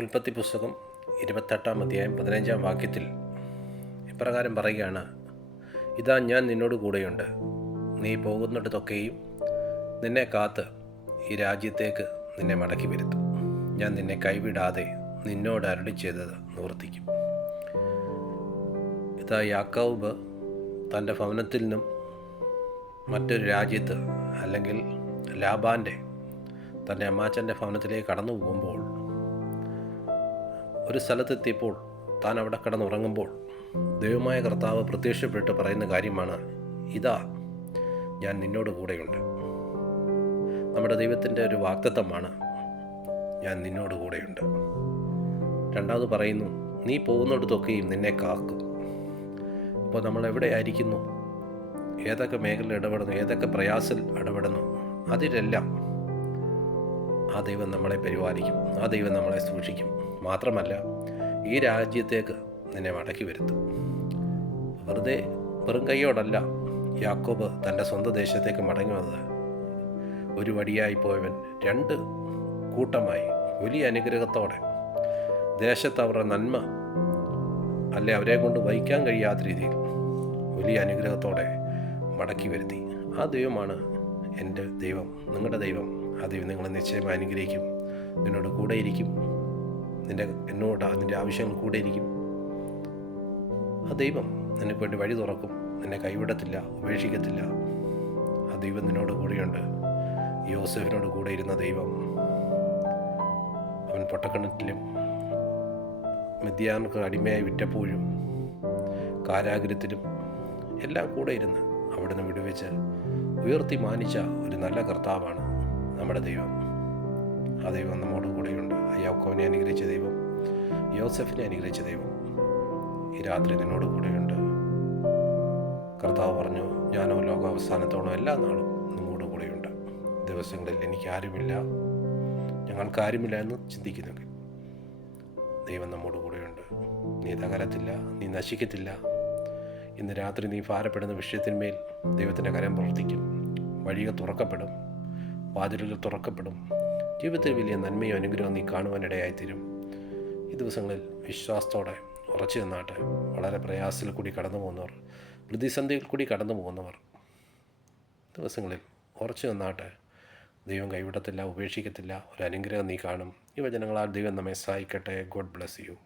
ഉൽപ്പത്തി പുസ്തകം 28 അധ്യായം 15 വാക്യത്തിൽ ഇപ്രകാരം പറയുകയാണ്, ഇതാ ഞാൻ നിന്നോട് കൂടെയുണ്ട്, നീ പോകുന്നിടത്തൊക്കെയും നിന്നെ കാത്ത് ഈ രാജ്യത്തേക്ക് നിന്നെ മടക്കി വരുത്തും, ഞാൻ നിന്നെ കൈവിടാതെ നിന്നോട് അരുളി ചെയ്തത് നിവർത്തിക്കും. ഇതാ യാക്കോബ് തൻ്റെ ഭവനത്തിൽ നിന്നും മറ്റൊരു രാജ്യത്ത്, അല്ലെങ്കിൽ ലാബാൻ്റെ തൻ്റെ അമ്മാച്ചൻ്റെ ഭവനത്തിലേക്ക് കടന്നു പോകുമ്പോൾ, ഒരു സ്ഥലത്തെത്തിയപ്പോൾ താൻ അവിടെ കിടന്നുറങ്ങുമ്പോൾ ദൈവമായ കർത്താവ് പ്രത്യക്ഷപ്പെട്ട് പറയുന്ന കാര്യമാണ്, ഇതാ ഞാൻ നിന്നോട് കൂടെയുണ്ട്. നമ്മുടെ ദൈവത്തിൻ്റെ ഒരു വാഗ്ദത്തമാണ്, ഞാൻ നിന്നോട് കൂടെയുണ്ട്. രണ്ടാമത് പറയുന്നു, നീ പോകുന്നിടത്തൊക്കെയും നിന്നെ കാക്കും. അപ്പോൾ നമ്മൾ എവിടെ ആയിരിക്കുന്നു, ഏതൊക്കെ മേഖലയിൽ ഇടപെടുന്നു, ഏതൊക്കെ പ്രയാസത്തിൽ ഇടപെടുന്നു, അതിലെല്ലാം ആ ദൈവം നമ്മളെ പരിപാലിക്കും, ആ ദൈവം നമ്മളെ സൂക്ഷിക്കും. മാത്രമല്ല, ഈ രാജ്യത്തേക്ക് നിന്നെ മടക്കി വരുത്തും. വെറുതെ വെറും കൈയോടല്ല യാക്കോബ് തൻ്റെ സ്വന്തം ദേശത്തേക്ക് മടങ്ങി വന്നത്. ഒരു വടിയായി പോയവൻ രണ്ട് കൂട്ടമായി വലിയ അനുഗ്രഹത്തോടെ ദേശത്ത് അവരുടെ നന്മ അല്ലെ അവരെ കൊണ്ട് വഹിക്കാൻ കഴിയാത്ത രീതിയിൽ വലിയ അനുഗ്രഹത്തോടെ മടക്കി വരുത്തി. ആ ദൈവമാണ് എൻ്റെ ദൈവം, നിങ്ങളുടെ ദൈവം. ആ ദൈവം നിങ്ങളെ നിശ്ചയമായി അനുഗ്രഹിക്കും, നിന്നോട് കൂടെയിരിക്കും, നിൻ്റെ ആവശ്യങ്ങൾ കൂടെയിരിക്കും. ആ ദൈവം നിനക്ക് വേണ്ടി വഴി തുറക്കും, നിന്നെ കൈവിടത്തില്ല, ഉപേക്ഷിക്കത്തില്ല. ആ ദൈവം നിന്നോട് കൂടെയുണ്ട്. യോസേഫിനോട് കൂടെ ഇരുന്ന ദൈവം, അവൻ പൊട്ടക്കിണറ്റിലും മിദ്യാർക്ക് അടിമയായി വിറ്റപ്പോഴും കാരാഗൃഹത്തിലും എല്ലാം കൂടെ ഇരുന്ന് അവിടുന്ന് വിടുവിച്ച് ഉയർത്തി മാനിച്ച ഒരു നല്ല കർത്താവാണ് നമ്മുടെ ദൈവം. ആ ദൈവം നമ്മോട് കൂടെയുണ്ട്. യാക്കോബിനെ അനുഗ്രഹിച്ച ദൈവം, യോസെഫിനെ അനുഗ്രഹിച്ച ദൈവം ഈ രാത്രി നിന്നോട് കൂടെയുണ്ട്. കർത്താവ് പറഞ്ഞു, ഞാനോ ലോകാവസാനത്തോളം എല്ലാ നാളും നിങ്ങളോട് കൂടെയുണ്ട്. ദിവസങ്ങളിൽ എനിക്കാരുമില്ല, ഞങ്ങൾക്കാരുമില്ല എന്ന് ചിന്തിക്കുന്നെങ്കിൽ ദൈവം നമ്മോട് കൂടെയുണ്ട്. നീ തകരത്തില്ല, നീ നശിക്കത്തില്ല. ഇന്ന് രാത്രി നീ ഭാരപ്പെടുന്ന വിഷയത്തിന്മേൽ ദൈവത്തിൻ്റെ കരം പ്രവർത്തിക്കും. വഴികൾ തുറക്കപ്പെടും, വാതിലുകൾ തുറക്കപ്പെടും. ജീവിതത്തിൽ വലിയ നന്മയോ അനുഗ്രഹം നീ കാണുവാനിടയായിത്തീരും. ഈ ദിവസങ്ങളിൽ വിശ്വാസത്തോടെ ഉറച്ചു നിന്നാട്ടെ. വളരെ പ്രയാസത്തിൽ കൂടി കടന്നു പോകുന്നവർ, പ്രതിസന്ധിയിൽ കൂടി കടന്നു പോകുന്നവർ ദിവസങ്ങളിൽ ഉറച്ചു നിന്നാട്ടെ. ദൈവം കൈവിടത്തില്ല, ഉപേക്ഷിക്കത്തില്ല. ഒരു അനുഗ്രഹം നീ കാണും. ഈ വചനങ്ങളാൽ ദൈവം നമ്മെ സഹായിക്കട്ടെ. God bless you.